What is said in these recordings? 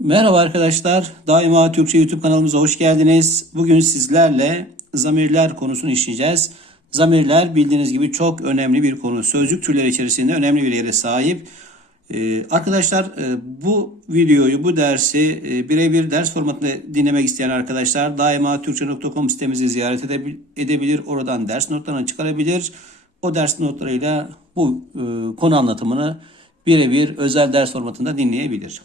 Merhaba arkadaşlar. Daima Türkçe YouTube kanalımıza hoş geldiniz. Bugün sizlerle zamirler konusunu işleyeceğiz. Zamirler bildiğiniz gibi çok önemli bir konu. Sözcük türleri içerisinde önemli bir yere sahip. Ee, arkadaşlar e, bu videoyu, bu dersi e, birebir ders formatında dinlemek isteyen arkadaşlar daima Türkçe.com sitemizi ziyaret edebil- edebilir. Oradan ders notlarını çıkarabilir. O ders notlarıyla bu e, konu anlatımını birebir özel ders formatında dinleyebilir.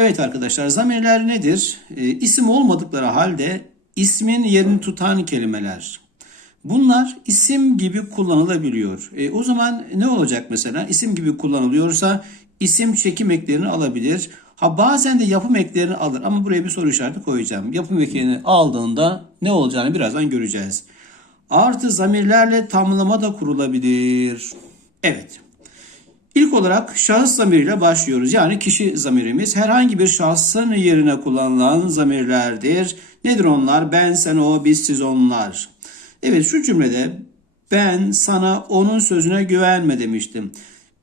Evet arkadaşlar zamirler nedir? E, isim olmadıkları halde ismin yerini tutan kelimeler. Bunlar isim gibi kullanılabiliyor. E, o zaman ne olacak mesela? İsim gibi kullanılıyorsa isim çekim eklerini alabilir. Ha bazen de yapım eklerini alır ama buraya bir soru işareti koyacağım. Yapım eklerini aldığında ne olacağını birazdan göreceğiz. Artı zamirlerle tamlama da kurulabilir. Evet. İlk olarak şahıs zamiriyle başlıyoruz. Yani kişi zamirimiz herhangi bir şahsın yerine kullanılan zamirlerdir. Nedir onlar? Ben, sen, o, biz, siz, onlar. Evet şu cümlede ben sana onun sözüne güvenme demiştim.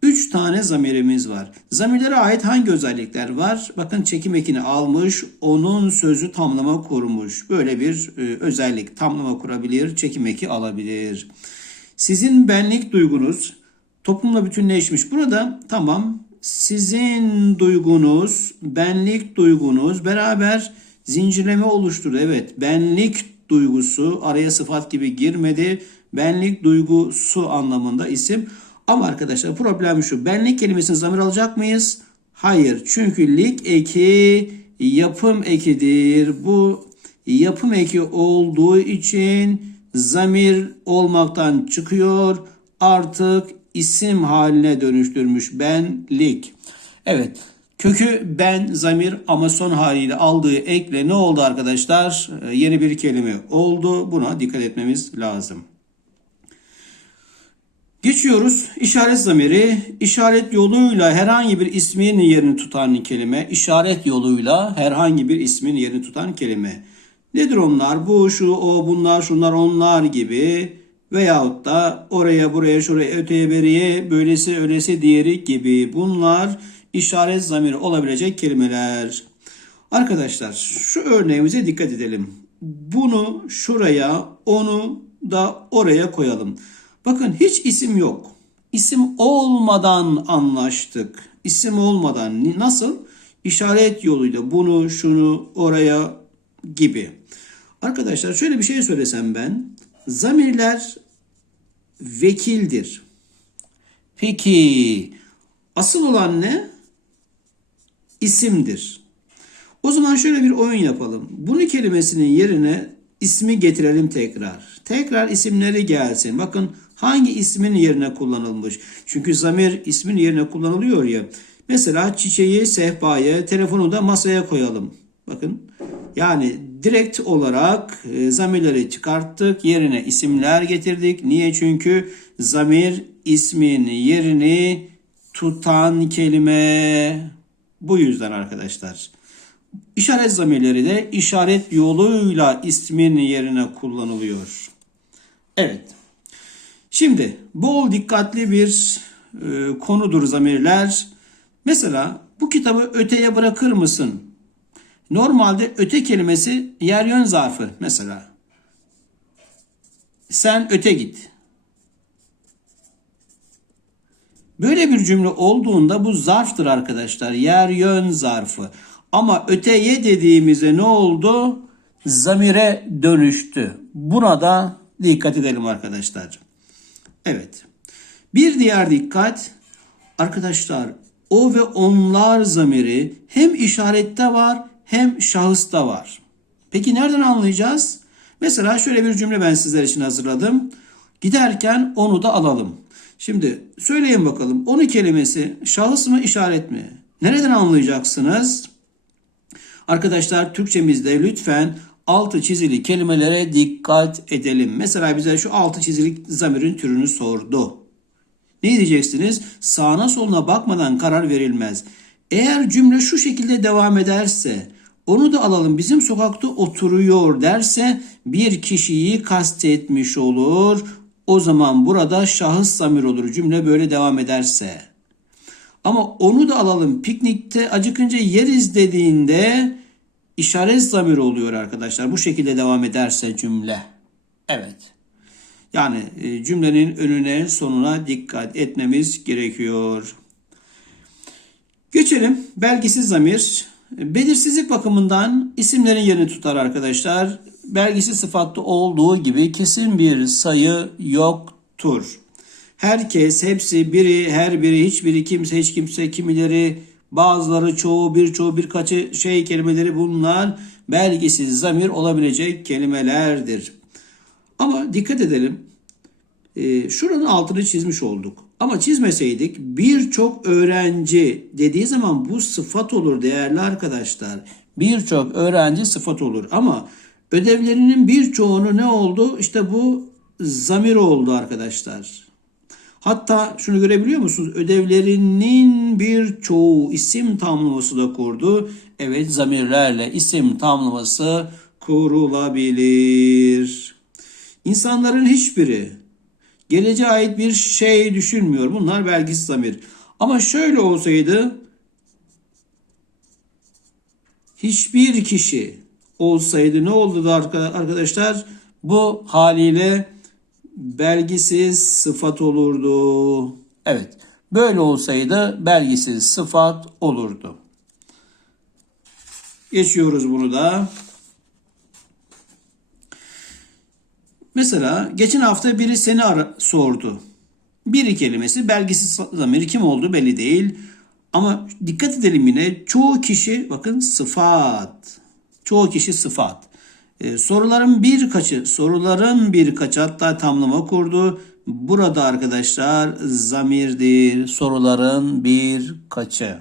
Üç tane zamirimiz var. Zamirlere ait hangi özellikler var? Bakın çekim ekini almış, onun sözü tamlama kurmuş. Böyle bir e, özellik tamlama kurabilir, çekim eki alabilir. Sizin benlik duygunuz toplumla bütünleşmiş. Burada tamam sizin duygunuz, benlik duygunuz beraber zincirleme oluşturdu. Evet benlik duygusu araya sıfat gibi girmedi. Benlik duygusu anlamında isim. Ama arkadaşlar problem şu. Benlik kelimesini zamir alacak mıyız? Hayır. Çünkü lik eki yapım ekidir. Bu yapım eki olduğu için zamir olmaktan çıkıyor. Artık isim haline dönüştürmüş benlik. Evet. Kökü ben zamir ama son haliyle aldığı ekle ne oldu arkadaşlar? Ee, Yeni bir kelime oldu. Buna dikkat etmemiz lazım. Geçiyoruz. İşaret zamiri. İşaret yoluyla herhangi bir ismin yerini tutan kelime. İşaret yoluyla herhangi bir ismin yerini tutan kelime. Nedir onlar? Bu, şu, o, bunlar, şunlar, onlar gibi veyahut da oraya, buraya, şuraya, öteye, beriye, böylesi, öylesi, diğeri gibi. Bunlar işaret zamiri olabilecek kelimeler. Arkadaşlar şu örneğimize dikkat edelim. Bunu şuraya, onu da oraya koyalım. Bakın hiç isim yok. İsim olmadan anlaştık. İsim olmadan nasıl? İşaret yoluyla bunu, şunu, oraya gibi. Arkadaşlar şöyle bir şey söylesem ben. Zamirler vekildir. Peki asıl olan ne? İsimdir. O zaman şöyle bir oyun yapalım. Bunu kelimesinin yerine ismi getirelim tekrar. Tekrar isimleri gelsin. Bakın hangi ismin yerine kullanılmış. Çünkü zamir ismin yerine kullanılıyor ya. Mesela çiçeği sehpaya, telefonu da masaya koyalım. Bakın yani direkt olarak e, zamirleri çıkarttık. Yerine isimler getirdik. Niye? Çünkü zamir ismin yerini tutan kelime. Bu yüzden arkadaşlar. İşaret zamirleri de işaret yoluyla ismin yerine kullanılıyor. Evet. Şimdi bol dikkatli bir e, konudur zamirler. Mesela bu kitabı öteye bırakır mısın? Normalde öte kelimesi yer yön zarfı mesela. Sen öte git. Böyle bir cümle olduğunda bu zarftır arkadaşlar. Yer yön zarfı. Ama öteye dediğimizde ne oldu? Zamire dönüştü. Buna da dikkat edelim arkadaşlar. Evet. Bir diğer dikkat arkadaşlar o ve onlar zamiri hem işarette var hem şahısta var. Peki nereden anlayacağız? Mesela şöyle bir cümle ben sizler için hazırladım. Giderken onu da alalım. Şimdi söyleyin bakalım onu kelimesi şahıs mı işaret mi? Nereden anlayacaksınız? Arkadaşlar Türkçemizde lütfen altı çizili kelimelere dikkat edelim. Mesela bize şu altı çizili zamirin türünü sordu. Ne diyeceksiniz? Sağına soluna bakmadan karar verilmez. Eğer cümle şu şekilde devam ederse onu da alalım bizim sokakta oturuyor derse bir kişiyi kastetmiş olur. O zaman burada şahıs zamir olur cümle böyle devam ederse. Ama onu da alalım. Piknikte acıkınca yeriz dediğinde işaret zamiri oluyor arkadaşlar. Bu şekilde devam ederse cümle. Evet. Yani e, cümlenin önüne sonuna dikkat etmemiz gerekiyor. Geçelim belgisiz zamir. Belirsizlik bakımından isimlerin yerini tutar arkadaşlar. Belgisiz sıfatlı olduğu gibi kesin bir sayı yoktur. Herkes, hepsi, biri, her biri, hiçbiri, kimse, hiç kimse, kimileri, bazıları, çoğu, birçoğu, birkaçı şey kelimeleri bunlar belgisiz zamir olabilecek kelimelerdir. Ama dikkat edelim. Ee, şuranın altını çizmiş olduk. Ama çizmeseydik birçok öğrenci dediği zaman bu sıfat olur değerli arkadaşlar. Birçok öğrenci sıfat olur ama ödevlerinin birçoğunu ne oldu? İşte bu zamir oldu arkadaşlar. Hatta şunu görebiliyor musunuz? Ödevlerinin birçoğu isim tamlaması da kurdu. Evet zamirlerle isim tamlaması kurulabilir. İnsanların hiçbiri geleceğe ait bir şey düşünmüyor. Bunlar belgisiz zamir. Ama şöyle olsaydı hiçbir kişi olsaydı ne oldu da arkadaşlar? Bu haliyle belgisiz sıfat olurdu. Evet. Böyle olsaydı belgisiz sıfat olurdu. Geçiyoruz bunu da. Mesela geçen hafta biri seni ara, sordu. Biri kelimesi belgisiz zamiri kim olduğu belli değil. Ama dikkat edelim yine çoğu kişi bakın sıfat. Çoğu kişi sıfat. Ee, soruların birkaçı, soruların birkaçı hatta tamlama kurdu. Burada arkadaşlar zamirdir. Soruların birkaçı.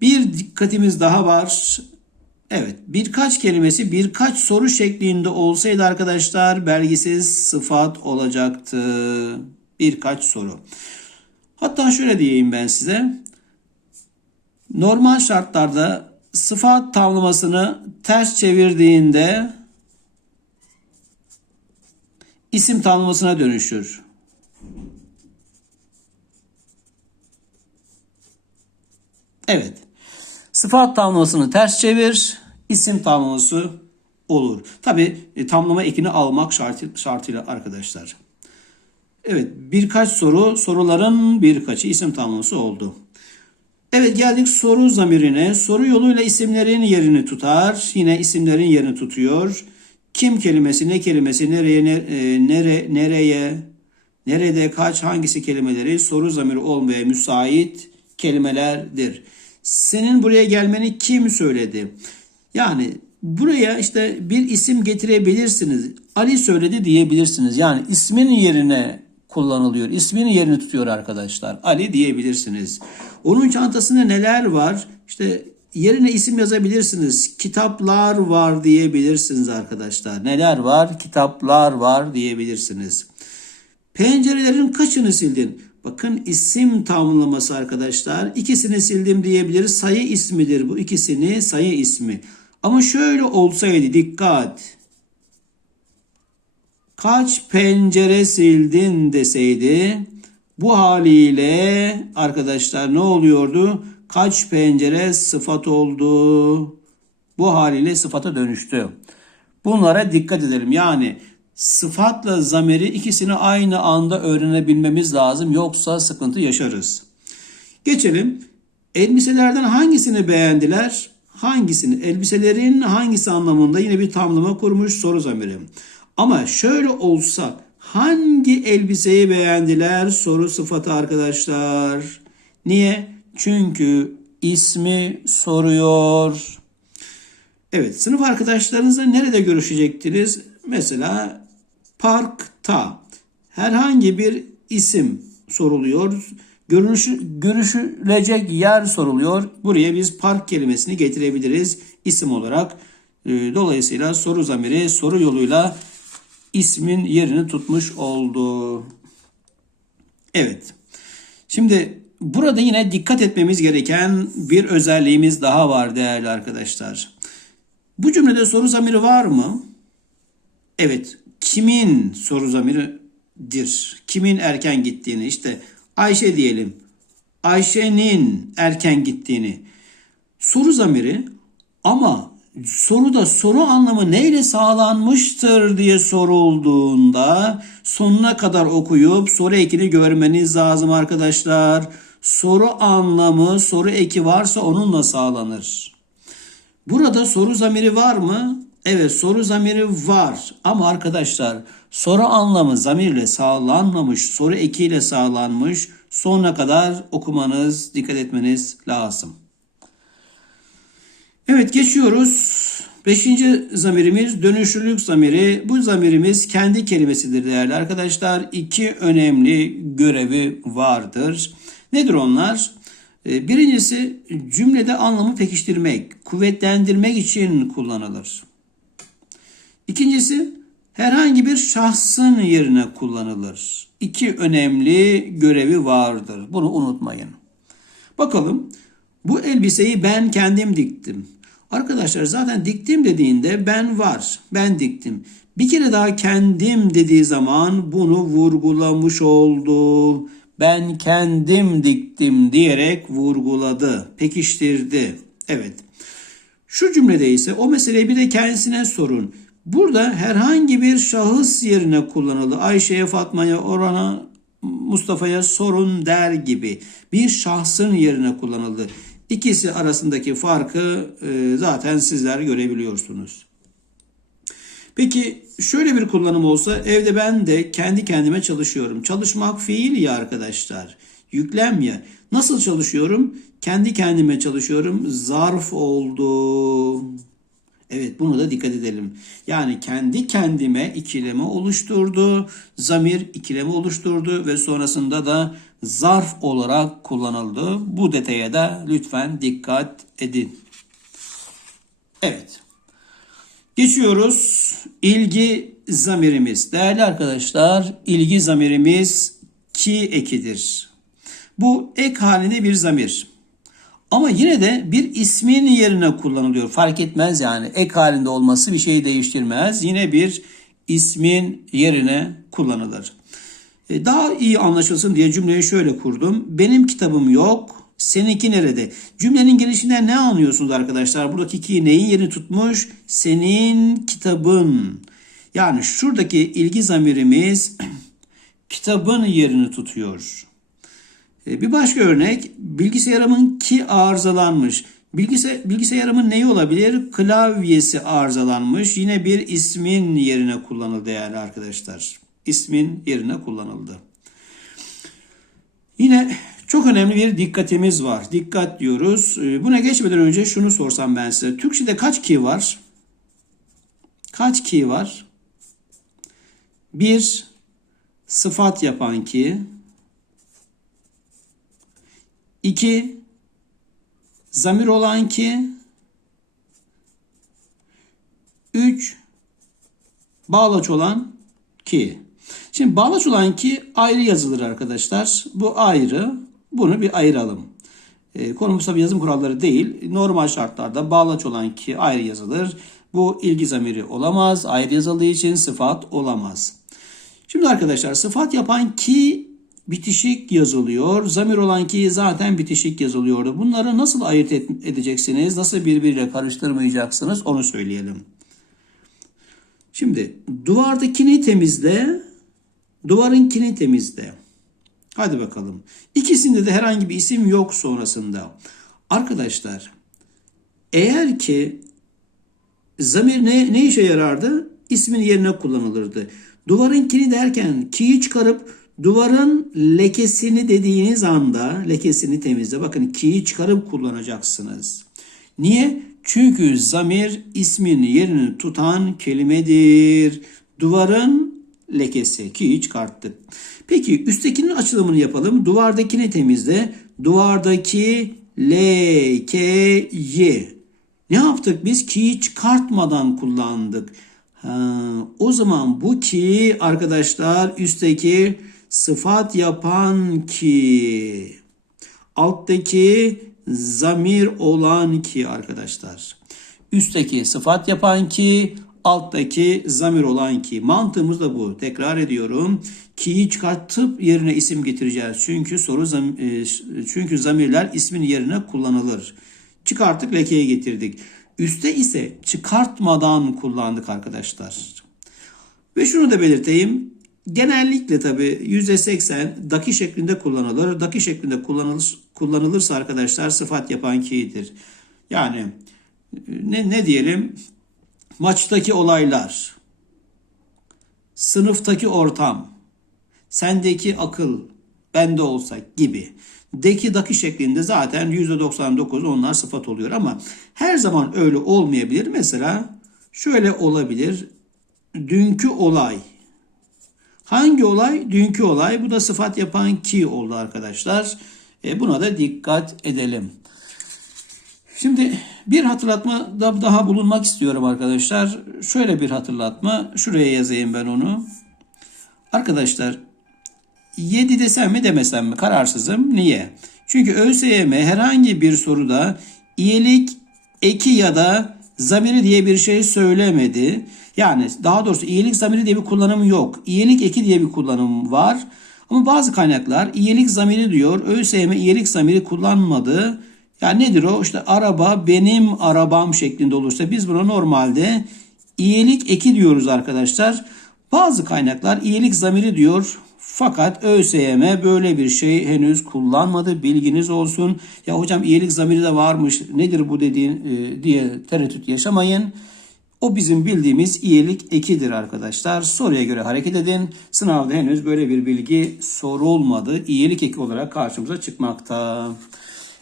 Bir dikkatimiz daha var. Evet birkaç kelimesi birkaç soru şeklinde olsaydı arkadaşlar belgisiz sıfat olacaktı. Birkaç soru. Hatta şöyle diyeyim ben size. Normal şartlarda sıfat tamlamasını ters çevirdiğinde isim tamlamasına dönüşür. Evet. Sıfat tamlamasını ters çevir, isim tamlaması olur. Tabi e, tamlama ekini almak şartı, şartıyla arkadaşlar. Evet birkaç soru, soruların birkaçı isim tamlaması oldu. Evet geldik soru zamirine. Soru yoluyla isimlerin yerini tutar. Yine isimlerin yerini tutuyor. Kim kelimesi, ne kelimesi, nereye, nere, nere, nereye, nerede, kaç, hangisi kelimeleri soru zamiri olmaya müsait kelimelerdir. Senin buraya gelmeni kim söyledi? Yani buraya işte bir isim getirebilirsiniz. Ali söyledi diyebilirsiniz. Yani ismin yerine kullanılıyor. İsmin yerini tutuyor arkadaşlar. Ali diyebilirsiniz. Onun çantasında neler var? İşte yerine isim yazabilirsiniz. Kitaplar var diyebilirsiniz arkadaşlar. Neler var? Kitaplar var diyebilirsiniz. Pencerelerin kaçını sildin? Bakın isim tamlaması arkadaşlar. İkisini sildim diyebiliriz. Sayı ismidir bu. ikisini sayı ismi. Ama şöyle olsaydı dikkat. Kaç pencere sildin deseydi bu haliyle arkadaşlar ne oluyordu? Kaç pencere sıfat oldu. Bu haliyle sıfata dönüştü. Bunlara dikkat edelim. Yani sıfatla zamiri ikisini aynı anda öğrenebilmemiz lazım. Yoksa sıkıntı yaşarız. Geçelim. Elbiselerden hangisini beğendiler? Hangisini? Elbiselerin hangisi anlamında yine bir tamlama kurmuş soru zamiri. Ama şöyle olsa hangi elbiseyi beğendiler soru sıfatı arkadaşlar. Niye? Çünkü ismi soruyor. Evet sınıf arkadaşlarınızla nerede görüşecektiniz? Mesela parkta herhangi bir isim soruluyor. Görünüşü, görüşülecek yer soruluyor. Buraya biz park kelimesini getirebiliriz isim olarak. Ee, dolayısıyla soru zamiri soru yoluyla ismin yerini tutmuş oldu. Evet. Şimdi burada yine dikkat etmemiz gereken bir özelliğimiz daha var değerli arkadaşlar. Bu cümlede soru zamiri var mı? Evet. Kimin soru zamiridir? Kimin erken gittiğini işte Ayşe diyelim. Ayşe'nin erken gittiğini. Soru zamiri ama soruda soru anlamı neyle sağlanmıştır diye sorulduğunda sonuna kadar okuyup soru ekini görmeniz lazım arkadaşlar. Soru anlamı soru eki varsa onunla sağlanır. Burada soru zamiri var mı? Evet soru zamiri var ama arkadaşlar soru anlamı zamirle sağlanmamış, soru ekiyle sağlanmış. Sonuna kadar okumanız, dikkat etmeniz lazım. Evet geçiyoruz. Beşinci zamirimiz dönüşlülük zamiri. Bu zamirimiz kendi kelimesidir değerli arkadaşlar. İki önemli görevi vardır. Nedir onlar? Ee, Birincisi cümlede anlamı pekiştirmek, kuvvetlendirmek için kullanılır. İkincisi herhangi bir şahsın yerine kullanılır. İki önemli görevi vardır. Bunu unutmayın. Bakalım bu elbiseyi ben kendim diktim. Arkadaşlar zaten diktim dediğinde ben var. Ben diktim. Bir kere daha kendim dediği zaman bunu vurgulamış oldu. Ben kendim diktim diyerek vurguladı, pekiştirdi. Evet. Şu cümlede ise o meseleyi bir de kendisine sorun. Burada herhangi bir şahıs yerine kullanıldı. Ayşe'ye, Fatma'ya, Orhan'a, Mustafa'ya sorun der gibi bir şahsın yerine kullanıldı. İkisi arasındaki farkı e, zaten sizler görebiliyorsunuz. Peki şöyle bir kullanım olsa evde ben de kendi kendime çalışıyorum. Çalışmak fiil ya arkadaşlar. Yüklem ya. Nasıl çalışıyorum? Kendi kendime çalışıyorum. Zarf oldu. Evet bunu da dikkat edelim. Yani kendi kendime ikileme oluşturdu. Zamir ikileme oluşturdu ve sonrasında da zarf olarak kullanıldı. Bu detaya da lütfen dikkat edin. Evet. Geçiyoruz. İlgi zamirimiz. Değerli arkadaşlar, ilgi zamirimiz ki ekidir. Bu ek halinde bir zamir. Ama yine de bir ismin yerine kullanılıyor. Fark etmez yani. Ek halinde olması bir şeyi değiştirmez. Yine bir ismin yerine kullanılır. E, Daha iyi anlaşılsın diye cümleyi şöyle kurdum. Benim kitabım yok. Seninki nerede? Cümlenin gelişinden ne anlıyorsunuz arkadaşlar? Buradaki ki neyin yerini tutmuş? Senin kitabın. Yani şuradaki ilgi zamirimiz kitabın yerini tutuyor. E, Bir başka örnek bilgisayarımın ki arızalanmış. Bilgisa bilgisayarımın neyi olabilir? Klavyesi arızalanmış. Yine bir ismin yerine kullanıldı değerli arkadaşlar. İsmin yerine kullanıldı. Yine çok önemli bir dikkatimiz var. Dikkat diyoruz. E, Buna geçmeden önce şunu sorsam ben size. Türkçe'de kaç ki var? Kaç ki var? Bir sıfat yapan ki, 2 zamir olan ki 3 bağlaç olan ki. Şimdi bağlaç olan ki ayrı yazılır arkadaşlar. Bu ayrı. Bunu bir ayıralım. E, konumuz tabi yazım kuralları değil. Normal şartlarda bağlaç olan ki ayrı yazılır. Bu ilgi zamiri olamaz. Ayrı yazıldığı için sıfat olamaz. Şimdi arkadaşlar sıfat yapan ki bitişik yazılıyor. Zamir olan ki zaten bitişik yazılıyordu. Bunları nasıl ayırt edeceksiniz? Nasıl birbiriyle karıştırmayacaksınız? Onu söyleyelim. Şimdi duvardakini temizle, duvarınkini temizle. Hadi bakalım. İkisinde de herhangi bir isim yok sonrasında. Arkadaşlar eğer ki zamir ne, ne işe yarardı? İsmin yerine kullanılırdı. Duvarınkini derken ki'yi çıkarıp duvarın lekesini dediğiniz anda lekesini temizle. Bakın ki'yi çıkarıp kullanacaksınız. Niye? Çünkü zamir ismin yerini tutan kelimedir. Duvarın lekesi ki'yi çıkarttık. Peki üsttekinin açılımını yapalım. Duvardakini temizle. Duvardaki lekeyi. Ne yaptık biz? Ki'yi çıkartmadan kullandık. Ha, o zaman bu ki arkadaşlar üstteki sıfat yapan ki. Alttaki zamir olan ki arkadaşlar. Üstteki sıfat yapan ki, alttaki zamir olan ki. Mantığımız da bu. Tekrar ediyorum. Ki'yi çıkartıp yerine isim getireceğiz. Çünkü soru zam- e, çünkü zamirler ismin yerine kullanılır. Çıkarttık lekeyi getirdik. Üste ise çıkartmadan kullandık arkadaşlar. Ve şunu da belirteyim. Genellikle tabi %80 daki şeklinde kullanılır. Daki şeklinde kullanılır, kullanılırsa arkadaşlar sıfat yapan ki'dir. Yani ne, ne diyelim? Maçtaki olaylar, sınıftaki ortam, sendeki akıl, bende olsa gibi. Deki daki şeklinde zaten %99 onlar sıfat oluyor ama her zaman öyle olmayabilir. Mesela şöyle olabilir. Dünkü olay. Hangi olay? Dünkü olay. Bu da sıfat yapan ki oldu arkadaşlar. E, buna da dikkat edelim. Şimdi bir hatırlatma da daha bulunmak istiyorum arkadaşlar. Şöyle bir hatırlatma. Şuraya yazayım ben onu. Arkadaşlar 7 desem mi demesem mi kararsızım. Niye? Çünkü ÖSYM herhangi bir soruda iyilik eki ya da zamiri diye bir şey söylemedi. Yani daha doğrusu iyilik zamiri diye bir kullanım yok. İyilik eki diye bir kullanım var. Ama bazı kaynaklar iyilik zamiri diyor. ÖSYM iyilik zamiri kullanmadı. Yani nedir o? İşte araba benim arabam şeklinde olursa biz buna normalde iyilik eki diyoruz arkadaşlar. Bazı kaynaklar iyilik zamiri diyor. Fakat ÖSYM böyle bir şey henüz kullanmadı. Bilginiz olsun. Ya hocam iyilik zamiri de varmış. Nedir bu dediğin e, diye tereddüt yaşamayın. O bizim bildiğimiz iyilik ekidir arkadaşlar. Soruya göre hareket edin. Sınavda henüz böyle bir bilgi sorulmadı. İyilik eki olarak karşımıza çıkmakta.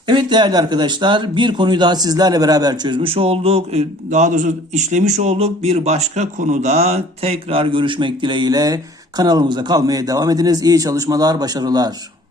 Evet değerli arkadaşlar bir konuyu daha sizlerle beraber çözmüş olduk. Ee, Daha doğrusu işlemiş olduk. Bir başka konuda tekrar görüşmek dileğiyle kanalımızda kalmaya devam ediniz. İyi çalışmalar, başarılar.